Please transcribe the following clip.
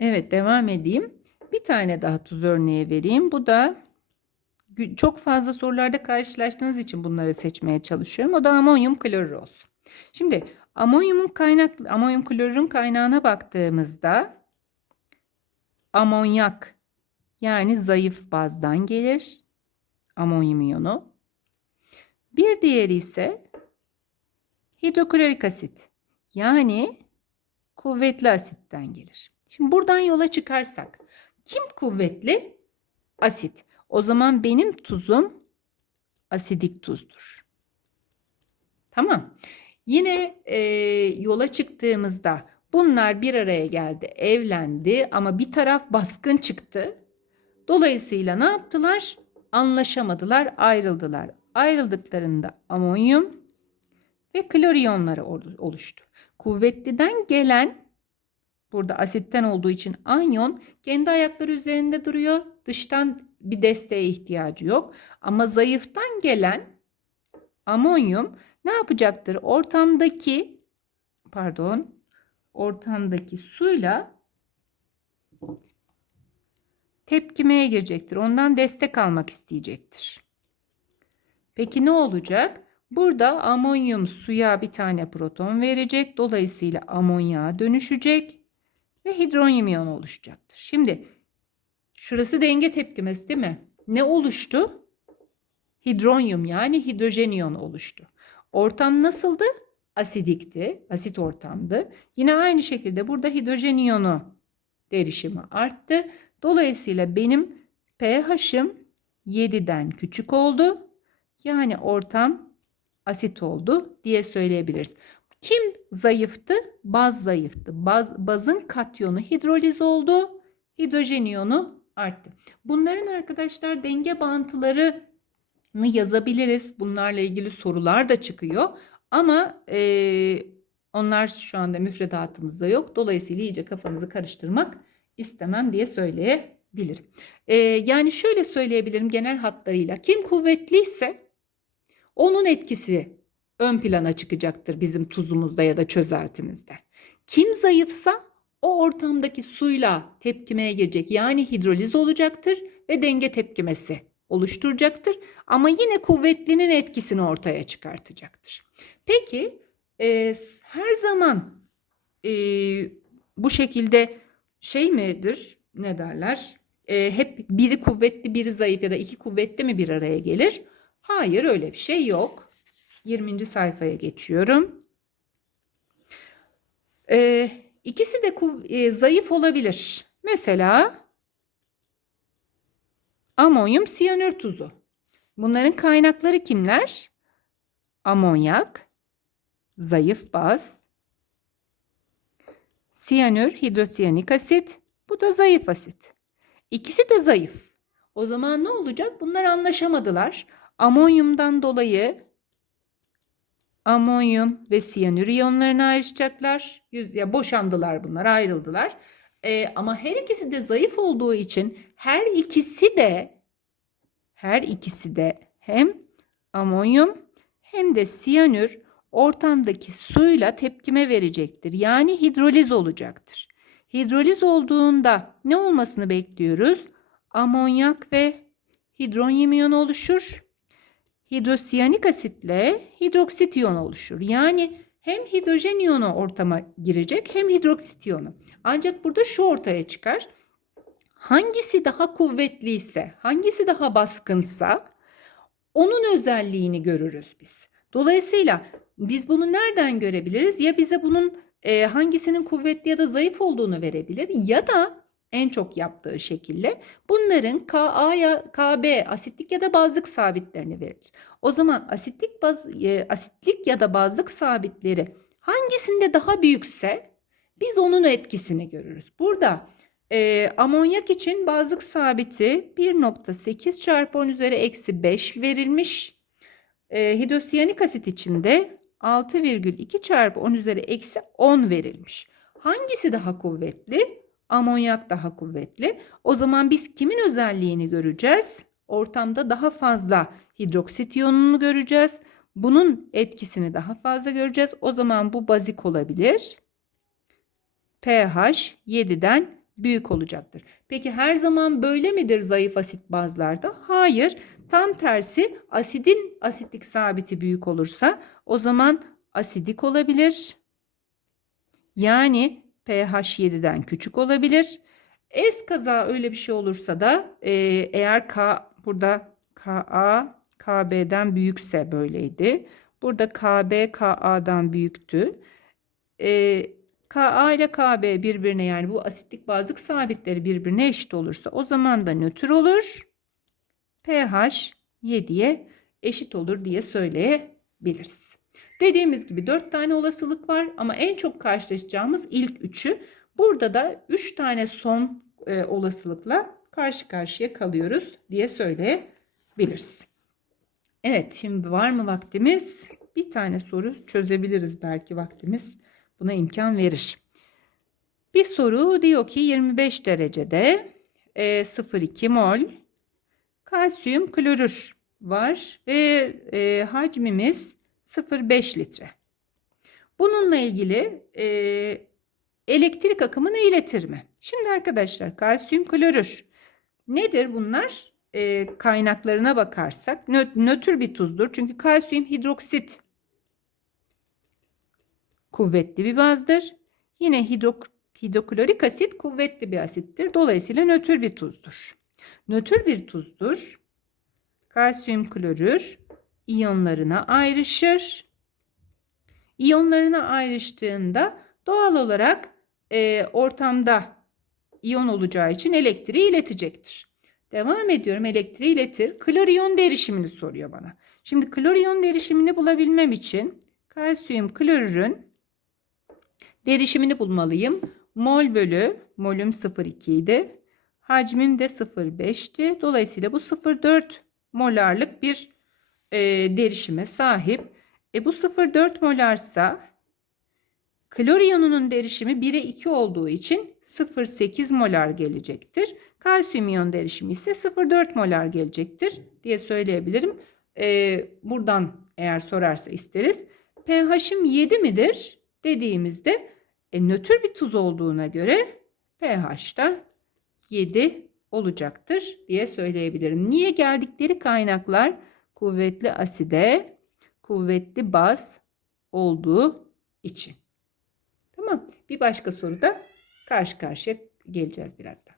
Evet devam edeyim. Bir tane daha tuz örneği vereyim. Bu da çok fazla sorularda karşılaştığınız için bunları seçmeye çalışıyorum. O da amonyum klorür olsun. Şimdi amonyumun kaynak amonyum klorürün kaynağına baktığımızda amonyak yani zayıf bazdan gelir. Amonyum iyonu. Bir diğeri ise hidroklorik asit yani kuvvetli asitten gelir. Şimdi buradan yola çıkarsak kim kuvvetli? Asit. O zaman benim tuzum asidik tuzdur. Tamam. Yine e, yola çıktığımızda bunlar bir araya geldi, evlendi ama bir taraf baskın çıktı. Dolayısıyla ne yaptılar? Anlaşamadılar, ayrıldılar. Ayrıldıklarında amonyum ve klor iyonları ol- oluştu. Kuvvetliden gelen burada asitten olduğu için anyon kendi ayakları üzerinde duruyor. Dıştan bir desteğe ihtiyacı yok. Ama zayıftan gelen amonyum ne yapacaktır? Ortamdaki pardon ortamdaki suyla tepkimeye girecektir. Ondan destek almak isteyecektir. Peki ne olacak? Burada amonyum suya bir tane proton verecek. Dolayısıyla amonyağa dönüşecek ve hidronyum iyonu oluşacaktır. Şimdi şurası denge tepkimesi değil mi? Ne oluştu? Hidronyum yani hidrojen iyonu oluştu. Ortam nasıldı? Asidikti, asit ortamdı. Yine aynı şekilde burada hidrojen iyonu derişimi arttı. Dolayısıyla benim pH'im 7'den küçük oldu. Yani ortam asit oldu diye söyleyebiliriz. Kim zayıftı? Baz zayıftı. Baz, bazın katyonu hidroliz oldu. Hidrojen iyonu arttı. Bunların arkadaşlar denge bağıntılarını yazabiliriz. Bunlarla ilgili sorular da çıkıyor. Ama eee, onlar şu anda müfredatımızda yok. Dolayısıyla iyice kafanızı karıştırmak istemem diye söyleyebilirim. Eee, yani şöyle söyleyebilirim genel hatlarıyla. Kim kuvvetliyse onun etkisi ön plana çıkacaktır bizim tuzumuzda ya da çözeltimizde. Kim zayıfsa o ortamdaki suyla tepkimeye girecek. Yani hidroliz olacaktır ve denge tepkimesi oluşturacaktır. Ama yine kuvvetlinin etkisini ortaya çıkartacaktır. Peki e, her zaman e, bu şekilde şey midir? Ne derler? E, hep biri kuvvetli, biri zayıf ya da iki kuvvetli mi bir araya gelir? Hayır öyle bir şey yok. 20. sayfaya geçiyorum. E, ikisi de e, zayıf olabilir. Mesela amonyum siyanür tuzu. Bunların kaynakları kimler? Amonyak, zayıf baz, siyanür, hidrosiyanik asit, bu da zayıf asit. İkisi de zayıf. O zaman ne olacak? Bunlar anlaşamadılar. Amonyumdan dolayı amonyum ve siyanür iyonlarını ayrışacaklar. Ya boşandılar bunlar, ayrıldılar. Ee, ama her ikisi de zayıf olduğu için her ikisi de her ikisi de hem amonyum hem de siyanür ortamdaki suyla tepkime verecektir. Yani hidroliz olacaktır. Hidroliz olduğunda ne olmasını bekliyoruz? Amonyak ve hidronyum iyonu oluşur. Hidrosiyanik asitle hidroksit iyonu oluşur. Yani hem hidrojen iyonu ortama girecek hem hidroksit iyonu. Ancak burada şu ortaya çıkar. Hangisi daha kuvvetliyse, hangisi daha baskınsa onun özelliğini görürüz biz. Dolayısıyla biz bunu nereden görebiliriz? Ya bize bunun e, hangisinin kuvvetli ya da zayıf olduğunu verebilir ya da en çok yaptığı şekilde bunların Ka ya Kb asitlik ya da bazlık sabitlerini verir. O zaman asitlik baz, e, asitlik ya da bazlık sabitleri hangisinde daha büyükse biz onun etkisini görürüz. Burada e, amonyak için bazlık sabiti 1.8 çarpı 10 üzeri eksi 5 verilmiş. E, hidrosiyanik asit için de 6,2 çarpı 10 üzeri eksi 10 verilmiş. Hangisi daha kuvvetli? Amonyak daha kuvvetli. O zaman biz kimin özelliğini göreceğiz? Ortamda daha fazla hidroksit iyonunu göreceğiz. Bunun etkisini daha fazla göreceğiz. O zaman bu bazik olabilir. pH 7'den büyük olacaktır. Peki her zaman böyle midir zayıf asit bazlarda? Hayır. Tam tersi asidin asitlik sabiti büyük olursa o zaman asidik olabilir. Yani pH 7'den küçük olabilir. Es kaza öyle bir şey olursa da e, eğer K burada Ka KB'den büyükse böyleydi. Burada KB KA'dan büyüktü. E, Ka ile KB birbirine yani bu asitlik bazlık sabitleri birbirine eşit olursa o zaman da nötr olur. pH 7'ye eşit olur diye söyleyebiliriz. Dediğimiz gibi 4 tane olasılık var ama en çok karşılaşacağımız ilk üçü. Burada da 3 tane son e, olasılıkla karşı karşıya kalıyoruz diye söyleyebiliriz. Evet şimdi var mı vaktimiz? Bir tane soru çözebiliriz belki vaktimiz buna imkan verir. Bir soru diyor ki 25 derecede e, 0,2 mol kalsiyum klorür var ve e, hacmimiz 0,5 litre. Bununla ilgili e, elektrik akımını iletir mi? Şimdi arkadaşlar kalsiyum klorür nedir bunlar? E, kaynaklarına bakarsak nö nötr bir tuzdur. Çünkü kalsiyum hidroksit kuvvetli bir bazdır. Yine hidrok hidroklorik asit kuvvetli bir asittir. Dolayısıyla nötr bir tuzdur. Nötr bir tuzdur. Kalsiyum klorür iyonlarına ayrışır. İyonlarına ayrıştığında doğal olarak e, ortamda iyon olacağı için elektriği iletecektir. Devam ediyorum elektriği iletir. Kloriyon derişimini soruyor bana. Şimdi kloriyon derişimini bulabilmem için kalsiyum klorürün derişimini bulmalıyım. Mol bölü molüm 0,2 idi. Hacmim de 0,5'ti. Dolayısıyla bu 0,4 molarlık bir e, derişime sahip. E bu 0,4 molarsa klor iyonunun derişimi 1'e 2 olduğu için 0,8 molar gelecektir. Kalsiyum iyon derişimi ise 0,4 molar gelecektir diye söyleyebilirim. E, buradan eğer sorarsa isteriz. pH'im 7 midir dediğimizde e, nötr bir tuz olduğuna göre pH da 7 olacaktır diye söyleyebilirim. Niye geldikleri kaynaklar kuvvetli aside, kuvvetli baz olduğu için. Tamam. Bir başka soruda karşı karşıya geleceğiz birazdan.